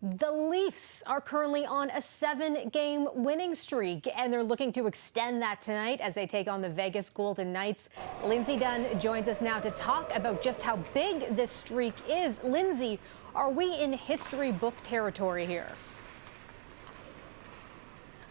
The Leafs are currently on a 7-game winning streak, and they're looking to extend that tonight as they take on the Vegas Golden Knights. Lindsay Dunn joins us now to talk about just how big this streak is. Lindsay, are we in history book territory here?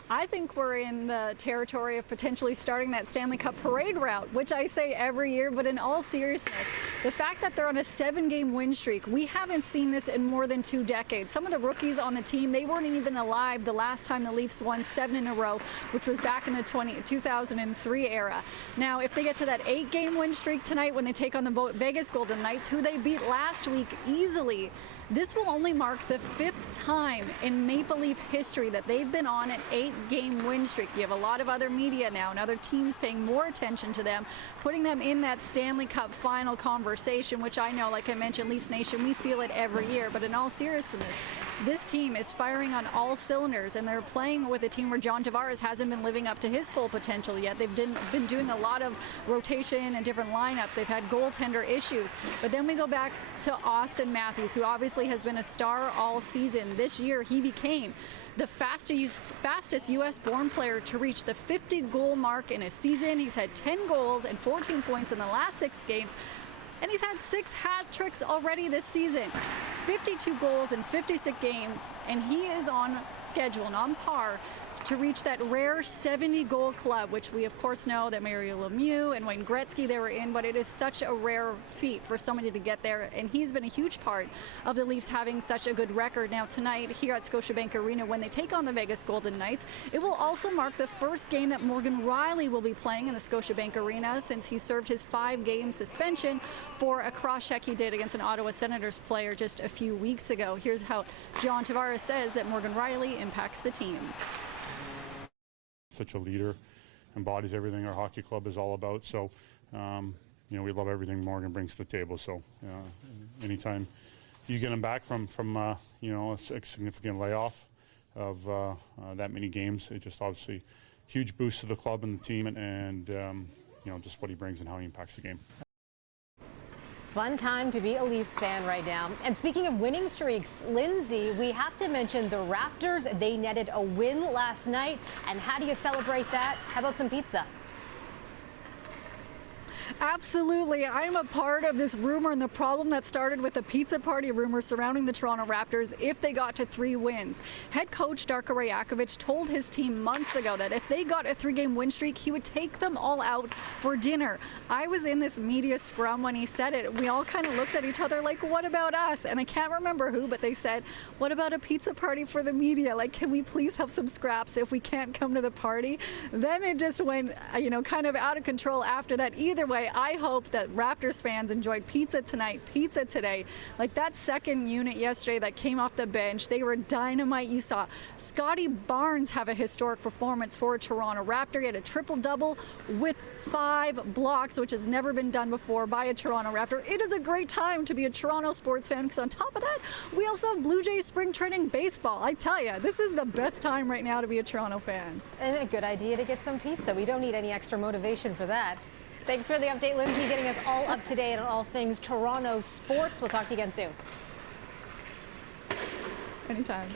I think we're in the territory of potentially starting that Stanley Cup parade route, which I say every year, but in all seriousness, the fact that they're on a 7-game win streak, we haven't seen this in more than 2 decades. Some of the rookies on the team, they weren't even alive the last time the Leafs won 7 in a row, which was back in the 2003 era. Now, if they get to that 8-game win streak tonight when they take on the Vegas Golden Knights, who they beat last week easily, this will only mark the 5th time in Maple Leaf history that they've been on an 8-game win streak. You have a lot of other media now and other teams paying more attention to them, putting them in that Stanley Cup final conversation, which I know, like I mentioned, Leafs Nation, we feel it every year. But in all seriousness, this team is firing on all cylinders, and they're playing with a team where John Tavares hasn't been living up to his full potential yet. They've been doing a lot of rotation and different lineups. They've had goaltender issues. But then we go back to Austin Matthews, who obviously has been a star all season. This year, he became the fastest U.S.-born player to reach the 50-goal mark in a season. He's had 10 goals and 14 points in the last 6 games. And he's had 6 hat tricks already this season, 52 goals in 56 games, and he is on schedule and on par to reach that rare 70-goal club, which we of course know that Mario Lemieux and Wayne Gretzky, they were in, but it is such a rare feat for somebody to get there, and he's been a huge part of the Leafs having such a good record. Now tonight here at Scotiabank Arena, when they take on the Vegas Golden Knights, it will also mark the first game that Morgan Rielly will be playing in the Scotiabank Arena since he served his 5-game suspension for a cross-check he did against an Ottawa Senators player just a few weeks ago. Here's how John Tavares says that Morgan Rielly impacts the team. Such a leader, embodies everything our hockey club is all about. So, we love everything Morgan brings to the table. So, anytime you get him back from a significant layoff of that many games, it just obviously huge boost to the club and the team, and just what he brings and how he impacts the game. Fun time to be a Leafs fan right now. And speaking of winning streaks, Lindsay, we have to mention the Raptors. They netted a win last night. And how do you celebrate that? How about some pizza? Absolutely. I'm a part of this rumor and the problem that started with the pizza party rumor surrounding the Toronto Raptors if they got to 3 wins. Head coach Darko Rajakovic told his team months ago that if they got a 3-game win streak, he would take them all out for dinner. I was in this media scrum when he said it. We all kind of looked at each other like, what about us? And I can't remember who, but they said, what about a pizza party for the media? Like, can we please have some scraps if we can't come to the party? Then it just went, kind of out of control after that. Either way, I hope that Raptors fans enjoyed pizza tonight, pizza today. Like that second unit yesterday that came off the bench, they were dynamite. You saw Scotty Barnes have a historic performance for a Toronto Raptor. He had a triple-double with 5 blocks, which has never been done before by a Toronto Raptor. It is a great time to be a Toronto sports fan because on top of that, we also have Blue Jays spring training baseball. I tell you, this is the best time right now to be a Toronto fan. And a good idea to get some pizza. We don't need any extra motivation for that. Thanks for the update, Lindsay, getting us all up to date on all things Toronto sports. We'll talk to you again soon. Anytime.